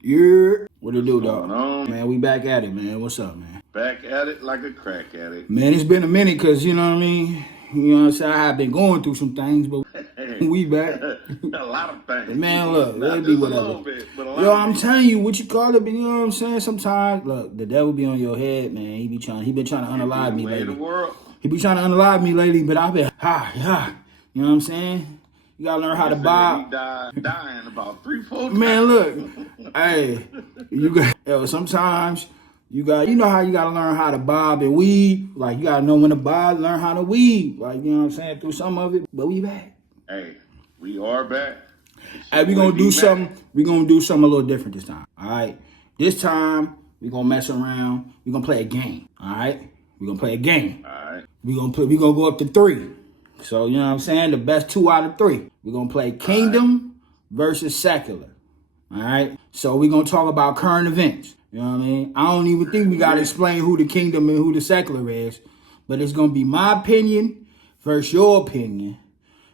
What it do, What's dog? going on? Man, we back at it, man. What's up, man? Back at it like a crack addict. Man, it's been a minute because, you know what I mean? You know what I'm saying? I have been going through some things, but we back. A lot of things. Man, look, Not it'll be just a whatever. little bit, but a lot Yo, of I'm things. telling you, what you call it, but you know what I'm saying? Sometimes, look, the devil be on your head, man. He been trying to unalive me The way of the lately. world. He be trying to unalive me lately, but I've been, you know what I'm saying? You gotta learn how to He bob. died dying about 3-4 times. Man, look, hey, sometimes you know how you gotta learn how to bob and weave. Like, you gotta know when to bob, learn how to weave. Like, you know what I'm saying? Through some of it, but we back. Hey, we are back. Hey, we gonna do something a little different this time. All right. This time we gonna mess around. We gonna play a game. All right. We gonna play a game. All right. We gonna go up to 3. So you know what I'm saying? The best 2 out of 3. We gonna play Kingdom versus Secular. All right. So we gonna talk about current events. You know what I mean? I don't even think we gotta explain who the Kingdom and who the Secular is, but it's gonna be my opinion versus your opinion.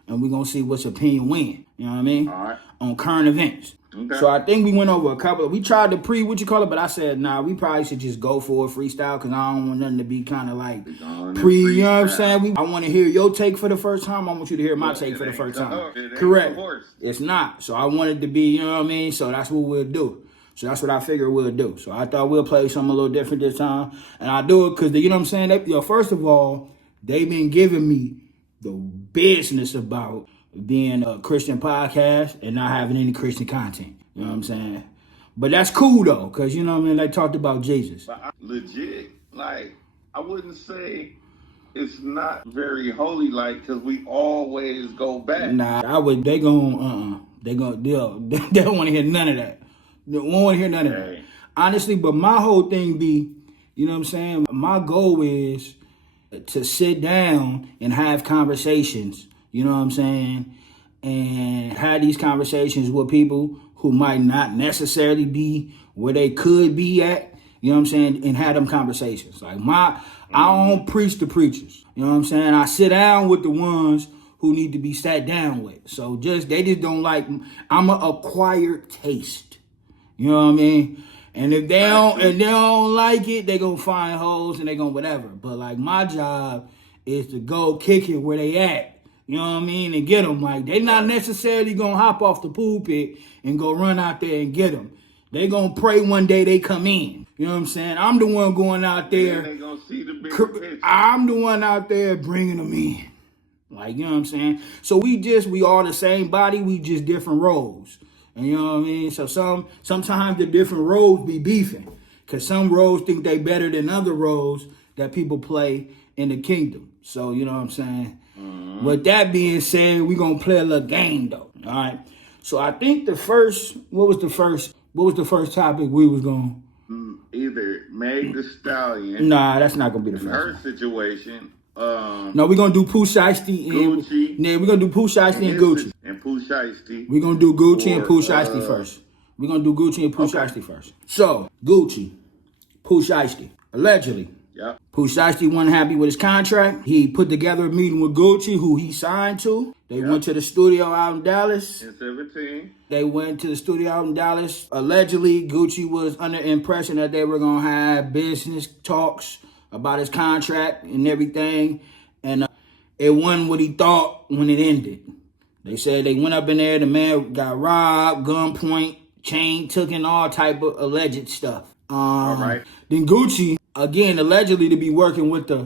And we're going to see which opinion win. You know what I mean? All right. On current events. Okay. So I think we went over a couple. We tried to but I said, nah, we probably should just go for a freestyle because I don't want nothing to be kind of like you know what I'm saying? I want to hear your take for the first time. I want you to hear my take for the first time. Correct. It's not. So I want it to be, you know what I mean? So that's what we'll do. So that's what I figured we'll do. So I thought we'll play something a little different this time. And I do it because, you know what I'm saying? First of all, they've been giving me the business about being a Christian podcast and not having any Christian content. You know what I'm saying? But that's cool though, because you know what I mean, they talked about Jesus. But legit, like, I wouldn't say it's not very holy, like, because we always go back. Nah, they don't want to hear none of that. They won't want to hear none of that. Honestly, but my whole thing be, you know what I'm saying? My goal is to sit down and have conversations, you know what I'm saying, and have these conversations with people who might not necessarily be where they could be at, you know what I'm saying, and have them conversations. Like I don't preach to preachers, you know what I'm saying. I sit down with the ones who need to be sat down with. So they just don't like, I'm an acquired taste, you know what I mean. And if they don't like it, they gonna find holes and they gonna whatever. But like my job is to go kick it where they at. You know what I mean? And get them. Like they not necessarily gonna hop off the pulpit and go run out there and get them. They gonna pray one day they come in. You know what I'm saying? I'm the one going out there. They gonna see the bigger picture. I'm the one out there bringing them in. Like, you know what I'm saying? So we all the same body. We just different roles. And you know what I mean? So sometimes the different roles be beefing. Because some roles think they better than other roles that people play in the kingdom. So, you know what I'm saying? Mm-hmm. With that being said, we're going to play a little game, though. All right? So I think what was the first topic we was going to? Either Meg Thee Stallion. Nah, that's not going to be the first her one. Situation. No, we're going to do Pooh Shiesty and Gucci. Yeah, we're going to do Pooh Shiesty and Gucci. And Pooh Shiesty. We're going to do Gucci and Pooh Shiesty first. We're going to do Gucci and Pooh Shiesty first. So, Gucci, Pooh Shiesty, allegedly. Yep. Pooh Shiesty wasn't happy with his contract. He put together a meeting with Gucci, who he signed to. They went to the studio out in Dallas. In 17. They went to the studio out in Dallas. Allegedly, Gucci was under the impression that they were going to have business talks about his contract and everything. And it wasn't what he thought when it ended. They said they went up in there, the man got robbed, gunpoint, chain taken, all type of alleged stuff. All right. Then Gucci, again, allegedly to be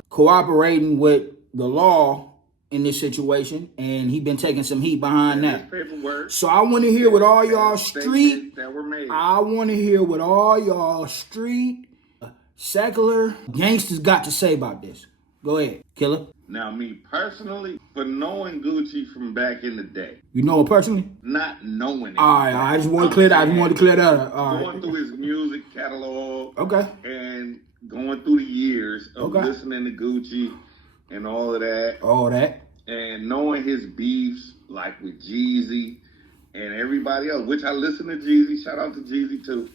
cooperating with the law in this situation, and he been taking some heat behind that. Paperwork. So I want to hear what all y'all street, that were made. I want to hear what all y'all street, secular gangsters got to say about this. Go ahead, Killer. Now, me personally, for knowing Gucci from back in the day. You know it personally? Not knowing it. All right, I just want to clear that. Up. All going through his music catalog. Okay. And going through the years of listening to Gucci and all of that. All that. And knowing his beefs, like with Jeezy and everybody else, which I listen to Jeezy. Shout out to Jeezy, too.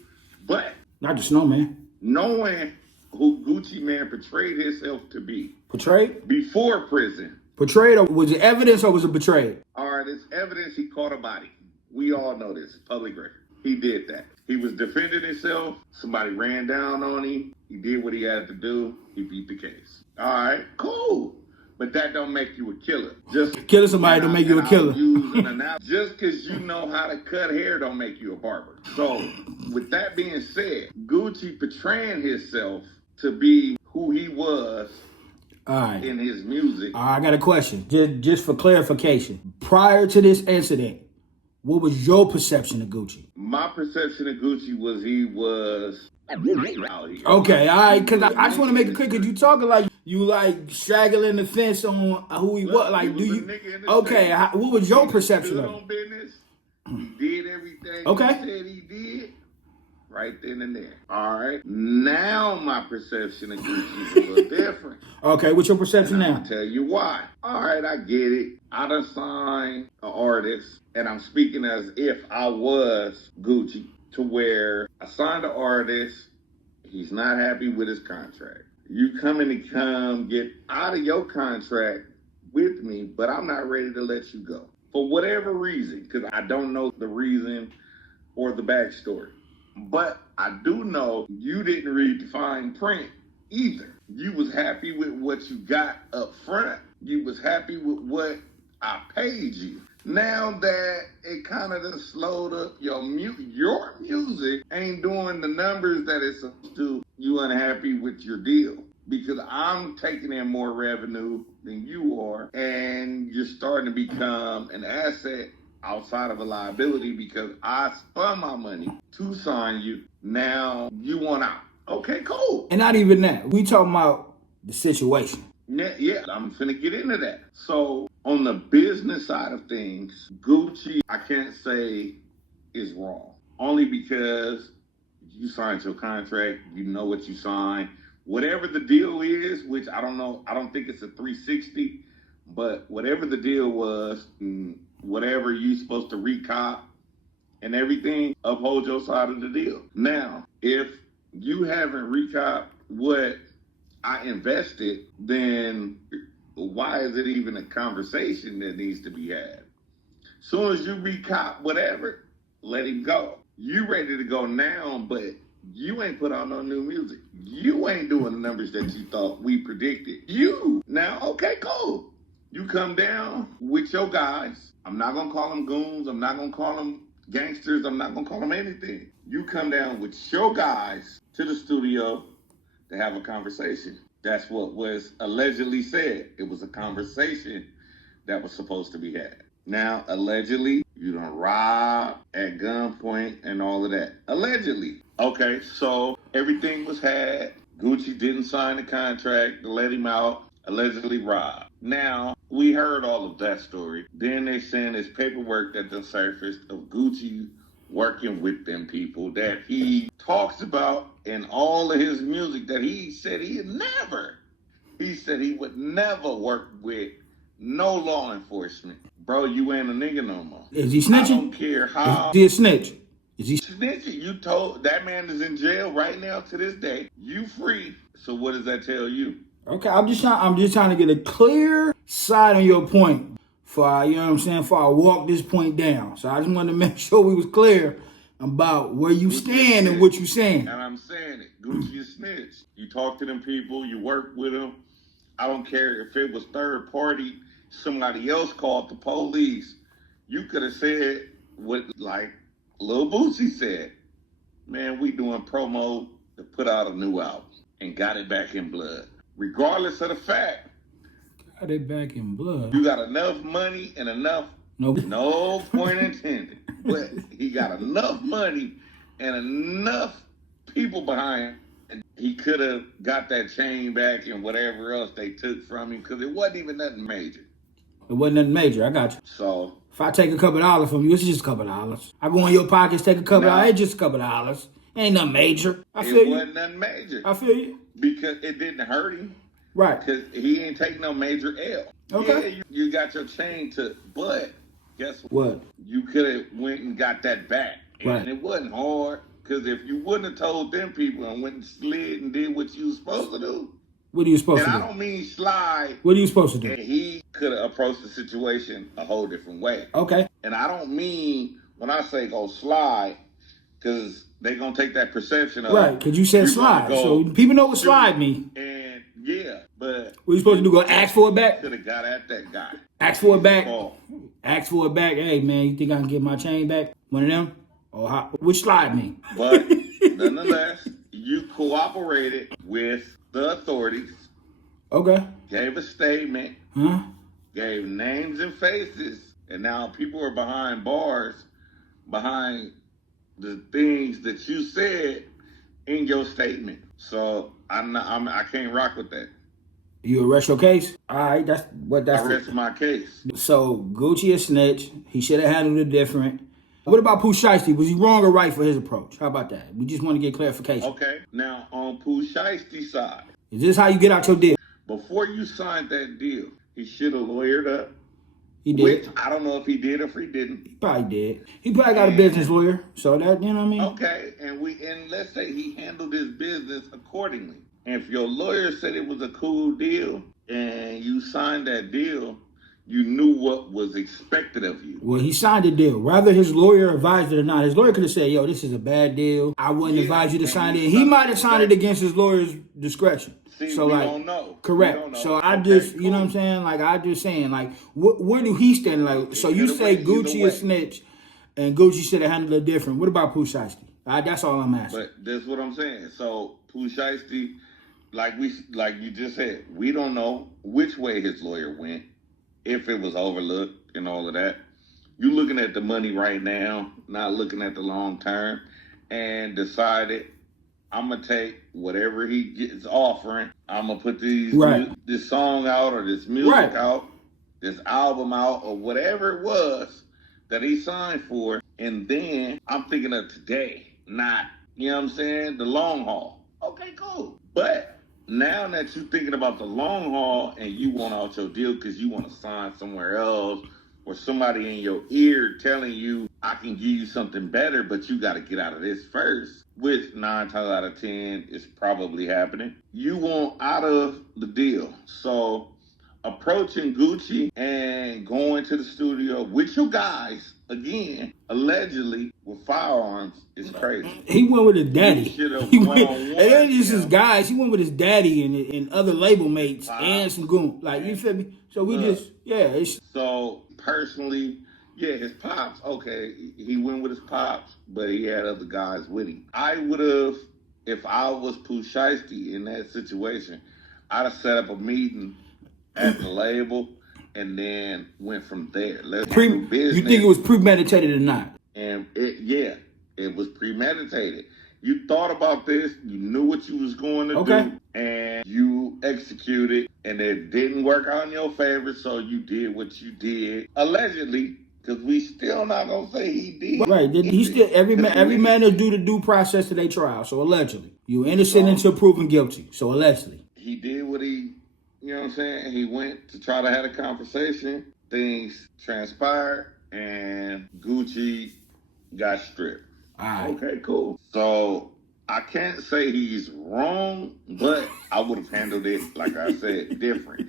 But. Not the Snowman. Knowing who Gucci Mane portrayed himself to be. Portrayed? Before prison. Portrayed, or was it evidence or was it betrayed? All right, it's evidence he caught a body. We all know this. Public record. he did that. He was defending himself. Somebody ran down on him. He did what he had to do. He beat the case. All right, cool. But that don't make you a killer. Just killing somebody don't make you a killer. Just because you know how to cut hair don't make you a barber. So, with that being said, Gucci portraying himself to be who he was in his music. I got a question, just for clarification. Prior to this incident, what was your perception of Gucci? My perception of Gucci was he was out here. Okay, all right, because I just want to make it clear, because you talking like you like straggling the fence on who he was. Like, do you? Okay, what was your perception of him? Business. He did everything he said he did. Right then and there. All right. Now my perception of Gucci is a little different. Okay, what's your perception now? I'll tell you why. All right, I get it. I done signed an artist, and I'm speaking as if I was Gucci, to where I signed an artist, he's not happy with his contract. You coming to get out of your contract with me, but I'm not ready to let you go. For whatever reason, because I don't know the reason or the backstory. But I do know you didn't read the fine print either. You was happy with what you got up front. You was happy with what I paid you. Now that it kind of just slowed up, your music ain't doing the numbers that it's supposed to, you unhappy with your deal. Because I'm taking in more revenue than you are, and you're starting to become an asset outside of a liability because I spent my money to sign you. Now you want out. Okay, cool. And not even that. We talking about the situation. Yeah, I'm finna get into that. So on the business side of things, Gucci, I can't say is wrong. Only because you signed your contract, you know what you signed. Whatever the deal is, which I don't know, I don't think it's a 360, but whatever the deal was, whatever you supposed to recop and everything, uphold your side of the deal. Now, if you haven't recop what I invested, then why is it even a conversation that needs to be had? Soon as you recop whatever, let him go. You ready to go now, but you ain't put out no new music. You ain't doing the numbers that you thought we predicted. Now, okay, cool. You come down with your guys. I'm not going to call them goons. I'm not going to call them gangsters. I'm not going to call them anything. You come down with your guys to the studio to have a conversation. That's what was allegedly said. It was a conversation that was supposed to be had. Now, allegedly, you done rob at gunpoint and all of that. Allegedly. Okay, so everything was had. Gucci didn't sign the contract to let him out. Allegedly robbed. Now, we heard all of that story. Then they sent this paperwork that done surfaced of Gucci working with them people that he talks about in all of his music that he said he would never work with no law enforcement. Bro, you ain't a nigga no more. Is he snitching? I don't care how. Is he a snitch? Is he snitching? You told that man is in jail right now to this day. You free. So what does that tell you? Okay, I'm just trying to get a clear side on your point for, you know what I'm saying, before I walk this point down. So I just wanted to make sure we was clear about where you stand and what you saying. And I'm saying it. Gucci is snitch. You talk to them people, you work with them. I don't care if it was third party, somebody else called the police. You could have said what, like Lil Boosie said, man, we doing promo to put out a new album and got it back in blood. Regardless of the fact. Got it back in blood. You got enough money and enough, no point intended, but he got enough money and enough people behind, and he could have got that chain back and whatever else they took from him, because it wasn't even nothing major. It wasn't nothing major, I got you. So if I take a couple dollars from you, it's just a couple dollars. I go in your pockets, take a couple dollars, it's just a couple dollars. Ain't nothing major. I feel you. It wasn't nothing major. I feel you. Because it didn't hurt him. Right. Because he ain't take no major L. Okay. Yeah, you got your chain took, but guess what? You could have went and got that back. Right. And it wasn't hard, because if you wouldn't have told them people and went and slid and did what you was supposed to do. What are you supposed to do? And I don't mean slide. What are you supposed to do? And he could have approached the situation a whole different way. Okay. And I don't mean, when I say go slide, because they're gonna take that perception of Right, because you said you're gonna slide. go So people know what shoot. slide mean. And yeah, but What you supposed to do? Go ask for it back? should have got at that guy. Ask for it back? Ball. Ask for it back. Hey, man, you think I can get my chain back? One of them? Or how, which slide mean? But nonetheless, you cooperated with the authorities, Okay. gave a statement, Huh? gave names and faces, and now people are behind bars, behind the things that you said in your statement. So I can't rock with that. You arrest your case? All right, that's what that's I rest my case. So Gucci a snitch. He should have handled it different. What about Pooh Shiesty? Was he wrong or right for his approach? How about that? We just want to get clarification. Okay, now on Pooh Shiesty's side, Is this how you get out your deal? before you signed that deal, he should have lawyered up. He did. Which I don't know if he did or if he didn't. He probably did. He probably got a business lawyer. So that, you know what I mean? Okay, and let's say he handled his business accordingly. And if your lawyer said it was a cool deal and you signed that deal, you knew what was expected of you. Well, he signed the deal. Whether his lawyer advised it or not, his lawyer could have said, yo, this is a bad deal. I wouldn't advise you to sign it. He might have signed it against his lawyer's discretion. See, so, we like, don't know. correct. We don't know. So I Okay, just, cool. you know what I'm saying? Like, I just saying, like, where do he stand? Like, so you Either say way, either Gucci way. a snitch and Gucci should have handled it different. What about Pooh Shiesty? That's all I'm asking. But that's what I'm saying. So Pooh Shiesty, like you just said, we don't know which way his lawyer went, if it was overlooked and all of that. You looking at the money right now, not looking at the long term, and decided I'm gonna take whatever he gets offering. I'm gonna put this song out or this music Right. out, this album out, or whatever it was that he signed for. And then I'm thinking of today, not, you know what I'm saying, the long haul. Okay, cool. But now that you're thinking about the long haul and you want out your deal because you want to sign somewhere else, or somebody in your ear telling you, I can give you something better, but you got to get out of this first, which 9 times out of 10 is probably happening. You want out of the deal. So approaching Gucci and going to the studio with your guys, again, allegedly with firearms, is crazy. He went with his daddy. He should've He went, one-on-one, and then just his yeah. guys. He went with his daddy and other label mates and some goon. Like, you feel me? So we Look. just, it's So personally, yeah, his pops, okay, he went with his pops, but he had other guys with him. I would have, if I was Pooh Shiesty in that situation, I'd have set up a meeting at the label and then went from there. Let's do business. You think it was premeditated or not? And it was premeditated. You thought about this, you knew what you was going to Okay. do, and you executed, and it didn't work out in your favor, so you did what you did. Allegedly, because we still not going to say he did. Right. He still every man is due to due process to their trial. So allegedly. You innocent until proven guilty. So allegedly. He did what he, you know what I'm saying? He went to try to have a conversation. Things transpired, and Gucci got stripped. All right. Okay, cool. So I can't say he's wrong, but I would have handled it, like I said, different.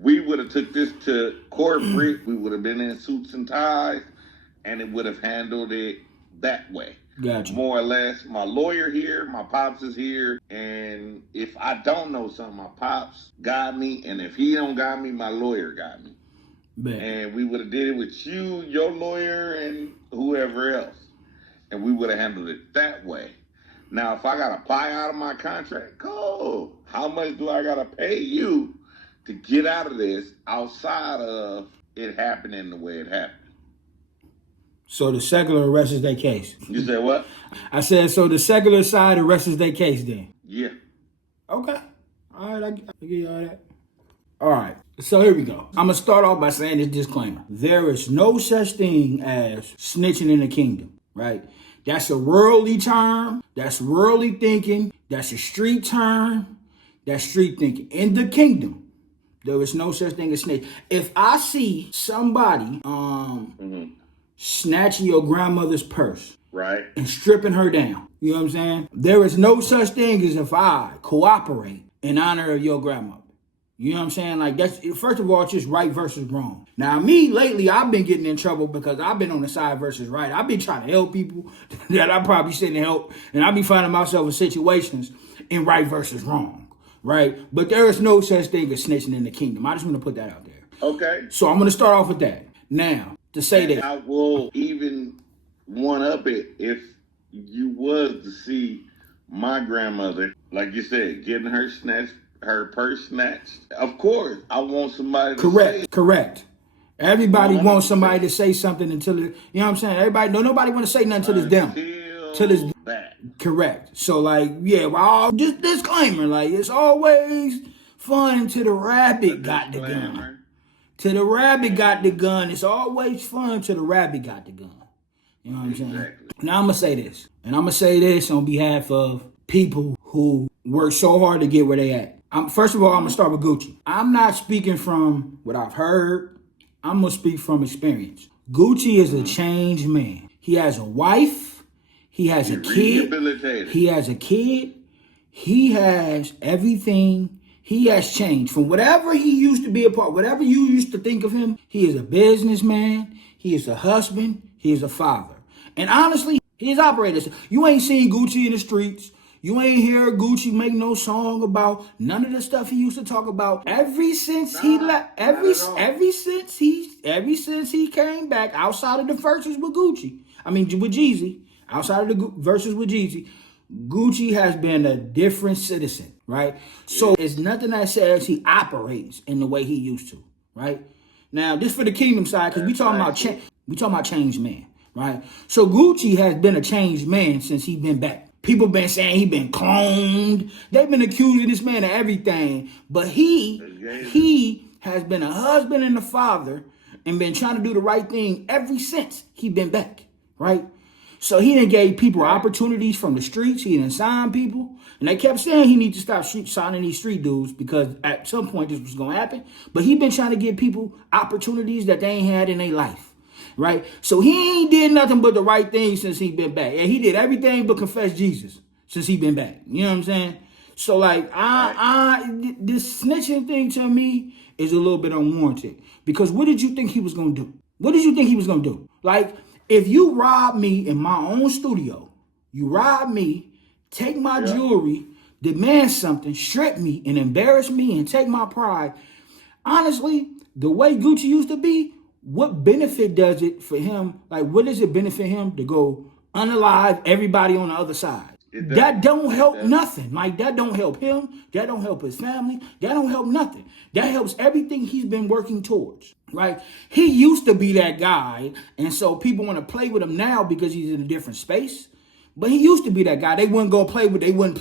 We would have took this to corporate. We would have been in suits and ties, and it would have handled it that way. Gotcha. More or less, my lawyer here, my pops is here, and if I don't know something, my pops got me, and if he don't got me, my lawyer got me. Bet. And we would have did it with you, your lawyer, and whoever else. And we would have handled it that way. Now, if I got to buy out of my contract, cool. How much do I got to pay you to get out of this outside of it happening the way it happened? So the secular arrests their case. You said what? I said, so the secular side arrests their case then. Yeah. Okay. All right, I give you all that. All right, so here we go. I'm going to start off by saying this disclaimer. There is no such thing as snitching in the kingdom, right? That's a worldly term. That's worldly thinking. That's a street term. That's street thinking. In the kingdom, there is no such thing as snitch. If I see somebody snatching your grandmother's purse, Right. and stripping her down, you know what I'm saying? There is no such thing as if I cooperate in honor of your grandmother. You know what I'm saying? Like, that's, first of all, it's just right versus wrong. Now, me, lately, I've been getting in trouble because I've been on the side versus right. I've been trying to help people that I probably shouldn't help, and I've been finding myself in situations in right versus wrong, right? But there is no such thing as snitching in the kingdom. I just want to put that out there. Okay. So I'm going to start off with that. Now, to say that. I will even one up it if you was to see my grandmother, like you said, getting her purse snatched. Of course, I want somebody to say. Correct. Everybody wants somebody to say something until it, you know what I'm saying? Nobody want to say nothing till it's them. Till it's that. Correct. So like, yeah, well, just disclaimer, like it's always fun until the rabbit got the gun. Till the rabbit got the gun. It's always fun till the rabbit got the gun. You know what I'm saying? Now I'm gonna say this. And I'm gonna say this on behalf of people who work so hard to get where they at. First of all, I'm going to start with Gucci. I'm not speaking from what I've heard. I'm going to speak from experience. Gucci is a changed man. He has a wife. He has a kid. He has a kid. He has everything. He has changed from whatever he used to be a part, whatever you used to think of him. He is a businessman. He is a husband. He is a father. And honestly, he is operated. You ain't seen Gucci in the streets. You ain't hear Gucci make no song about none of the stuff he used to talk about. Ever since he came back outside of the verses with Gucci, with Jeezy, outside of the verses with Jeezy, Gucci has been a different citizen, right? So it's nothing that says he operates in the way he used to, right? Now, this for the kingdom side, because we talking about changed man, right? So Gucci has been a changed man since he been back. People been saying he been cloned. They've been accusing this man of everything. But he has been a husband and a father and been trying to do the right thing ever since he been back, right? So he done gave people opportunities from the streets. He done signed people. And they kept saying he need to stop signing these street dudes because at some point this was going to happen. But he been trying to give people opportunities that they ain't had in their life. Right? So he ain't did nothing but the right thing since he been back. And he did everything but confess Jesus since he been back. You know what I'm saying? So like, this snitching thing to me is a little bit unwarranted. Because what did you think he was going to do? What did you think he was going to do? Like, if you rob me in my own studio, you rob me, take my jewelry, demand something, strip me, and embarrass me and take my pride. Honestly, the way Gucci used to be, what benefit does it for him? Like, what does it benefit him to go unalive everybody on the other side? That don't help nothing. Like, that don't help him. That don't help his family. That don't help nothing. That helps everything he's been working towards, right? He used to be that guy, and so people want to play with him now because he's in a different space. But he used to be that guy. They wouldn't play with him in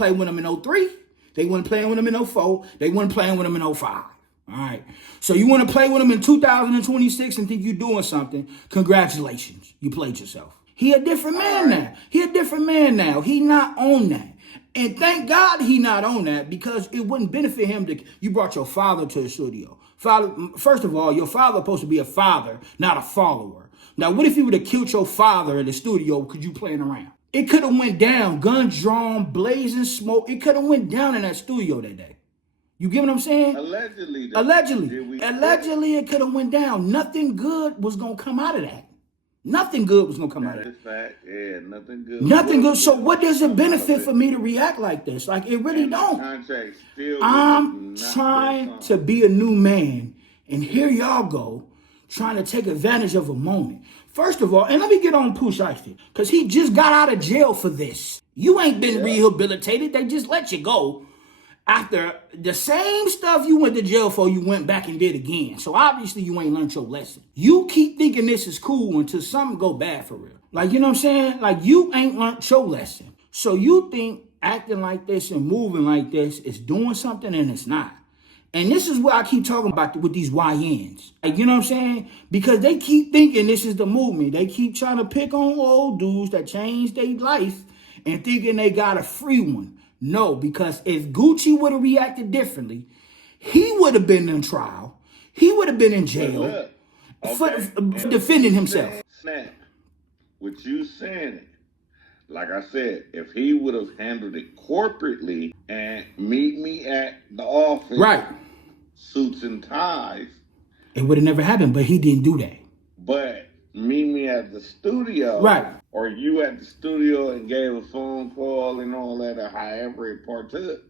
03. They wouldn't play with him in 04. They wouldn't play with him in 05. All right. So you want to play with him in 2026 and think you're doing something. Congratulations. You played yourself. He a different man now. He not on that. And thank God he not on that because it wouldn't benefit him you brought your father to the studio. First of all, your father supposed to be a father, not a follower. Now, what if you would have killed your father in the studio because you playing around? It could have went down, guns drawn, blazing smoke. It could have went down in that studio that day. You get what I'm saying? Allegedly, it could have went down. Nothing good was going to come out of that. Nothing good was going to come out of it. Fact. Yeah, nothing good. Nothing good. So what does it benefit for me to react like this? Like, it really don't. I'm trying to be a new man, and here y'all go, trying to take advantage of a moment. First of all, and let me get on Pooh Shiesty, because he just got out of jail for this. You ain't been rehabilitated. They just let you go. After the same stuff you went to jail for, you went back and did again. So obviously you ain't learned your lesson. You keep thinking this is cool until something go bad for real. Like, you know what I'm saying? Like, you ain't learned your lesson. So you think acting like this and moving like this is doing something, and it's not. And this is what I keep talking about with these YNs. Like, you know what I'm saying? Because they keep thinking this is the movement. They keep trying to pick on old dudes that changed their life and thinking they got a free one. No, because if Gucci would have reacted differently, he would have been in trial. He would have been in jail for defending himself. Snap. With you saying it, like I said, if he would have handled it corporately and meet me at the office, right, suits and ties. It would have never happened, but he didn't do that. But meet me at the studio, Right? Or you at the studio and gave a phone call and all that, or however it partook.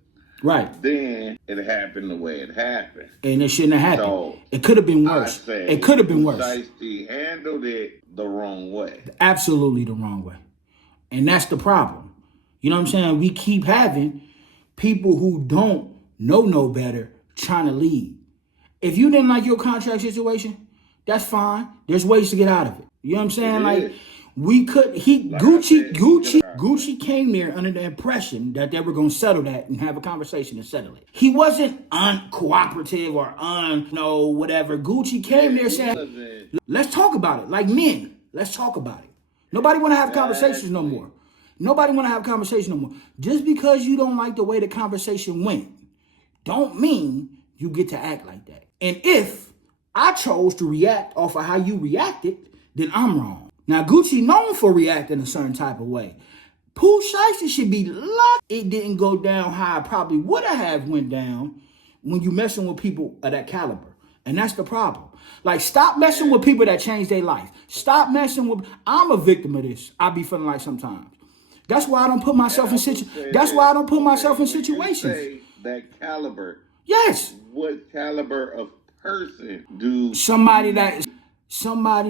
Right. Then it happened the way it happened. And it shouldn't have happened. So it could have been worse. It could have been worse. Shiesty handled it the wrong way. Absolutely the wrong way. And that's the problem. You know what I'm saying? We keep having people who don't know no better trying to lead. If you didn't like your contract situation, that's fine. There's ways to get out of it. You know what I'm saying? Gucci came there under the impression that they were going to settle that and have a conversation and settle it. He wasn't uncooperative or whatever. Gucci came there saying, let's talk about it. Like men, let's talk about it. Nobody want to have conversations no more. Nobody want to have conversations no more. Just because you don't like the way the conversation went, don't mean you get to act like that. And if I chose to react off of how you reacted, then I'm wrong. Now, Gucci known for reacting a certain type of way. Pooh Shiesty should be lucky it didn't go down how it probably would have went down when you messing with people of that caliber. And that's the problem. Like, stop messing with people that change their life. Stop messing with... I'm a victim of this. I be feeling like sometimes. That's why I don't put myself in situations. That's why I don't put myself in situations. Say that caliber. Yes. What caliber of person do... Somebody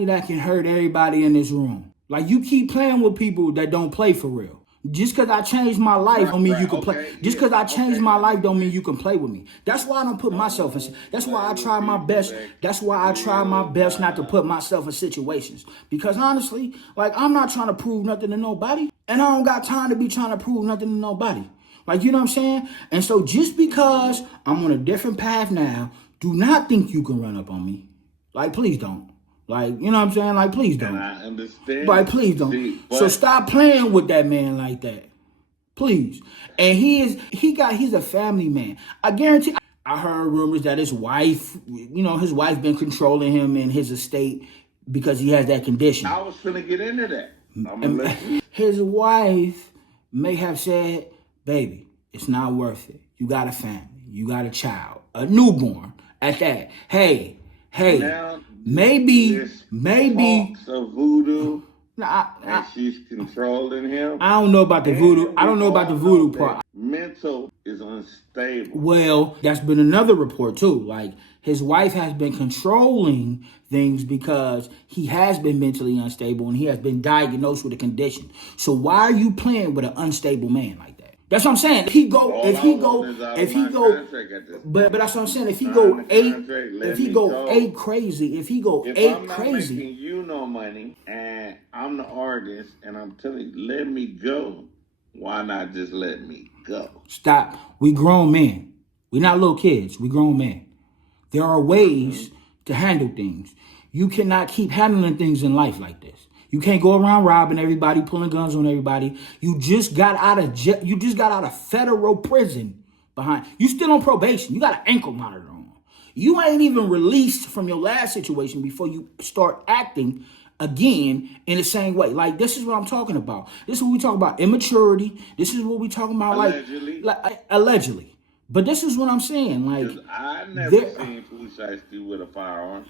that can hurt everybody in this room. Like, you keep playing with people that don't play for real. Just because I changed my life don't mean you can play. Just because I changed my life don't mean you can play with me. That's why I don't put myself in. That's why I try my best. That's why I try my best not to put myself in situations. Because honestly, like, I'm not trying to prove nothing to nobody. And I don't got time to be trying to prove nothing to nobody. Like, you know what I'm saying? And so just because I'm on a different path now, do not think you can run up on me. Like, please don't. Like, you know what I'm saying? Like, please don't. And I understand. Like, please don't. So stop playing with that man like that. Please. And he's a family man. I guarantee, I heard rumors that his wife been controlling him in his estate because he has that condition. I was finna get into that. His wife may have said, baby, it's not worth it. You got a family. You got a child. A newborn at that. Hey. Now, Maybe talks of voodoo. And she's controlling him. I don't know about the voodoo. I don't know about the voodoo part. Mental is unstable. Well, that's been another report too. Like, his wife has been controlling things because he has been mentally unstable and he has been diagnosed with a condition. So why are you playing with an unstable man like that? That's what I'm saying. But that's what I'm saying. If he go eight crazy, if I'm not making you no money and I'm the artist and I'm telling you, let me go, why not just let me go? Stop. We grown men. We're not little kids. We grown men. There are ways to handle things. You cannot keep handling things in life like this. You can't go around robbing everybody, pulling guns on everybody. You just got out of federal prison behind. You still on probation. You got an ankle monitor on. You ain't even released from your last situation before you start acting again in the same way. Like, this is what I'm talking about. This is what we talk about immaturity. This is what we talking about allegedly. But this is what I'm saying. Like, I never seen Pooh Shiesty with a firearm.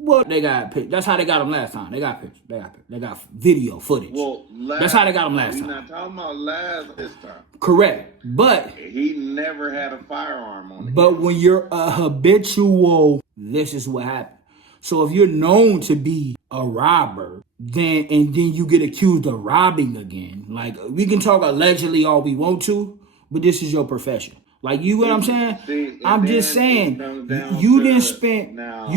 Well, they got pictures. That's how they got him last time. They got pictures. They got video footage. Well, that's how they got him last time. We're not talking about this time. Correct. But he never had a firearm on him. But when you're a habitual, this is what happened. So if you're known to be a robber, then you get accused of robbing again. Like, we can talk allegedly all we want to, but this is your profession. Like, you know what I'm saying? I'm just saying, you didn't spend, how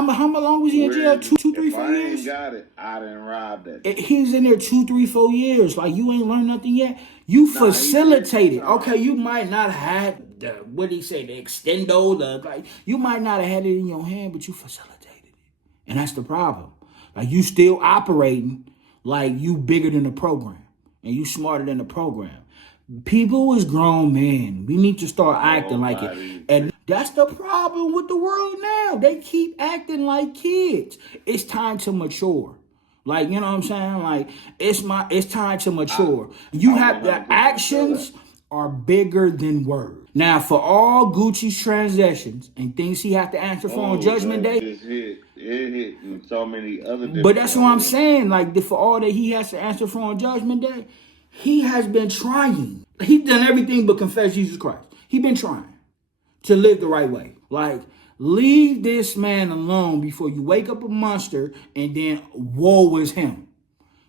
long was he in jail? 2, 3, 4 years? If I ain't got it, I didn't rob that. He's in there 2, 3, 4 years. Like, you ain't learned nothing yet. You facilitated. Okay, you might not have the extendo, like, you might not have had it in your hand, but you facilitated it. And that's the problem. Like, you still operating like you bigger than the program. And you smarter than the program. People is grown men. We need to start acting like it. And that's the problem with the world now. They keep acting like kids. It's time to mature. Like, you know what I'm saying? Like, it's time to mature. You have the actions are bigger than words. Now, for all Gucci's transactions and things he had to answer for on Judgment Day, it hit in so many other different but that's what I'm ways. saying. Like, for all that he has to answer for on Judgment Day, he has been trying. He's done everything but confess Jesus Christ. He's been trying to live the right way. Like, leave this man alone before you wake up a monster and then woe is him.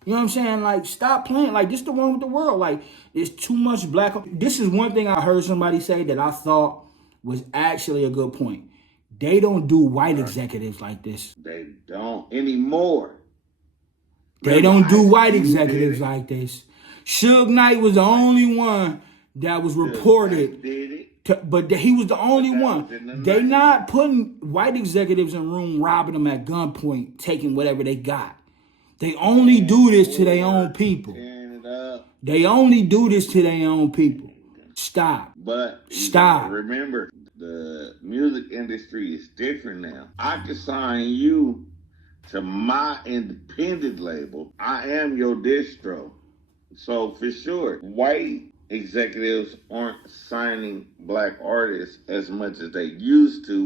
You know what I'm saying? Like, stop playing. Like, this is the one with the world. Like, there's too much black. This is one thing I heard somebody say that I thought was actually a good point. They don't do white executives like this. They don't anymore. They don't do white executives like this. Suge Knight was the only one that was reported. But he was the only one. They not putting white executives in room, robbing them at gunpoint, taking whatever they got. They only do this to their own people. They only do this to their own people. Stop. But stop. Remember, the music industry is different now. I can sign you to my independent label. I am your distro. So for sure, white executives aren't signing black artists as much as they used to.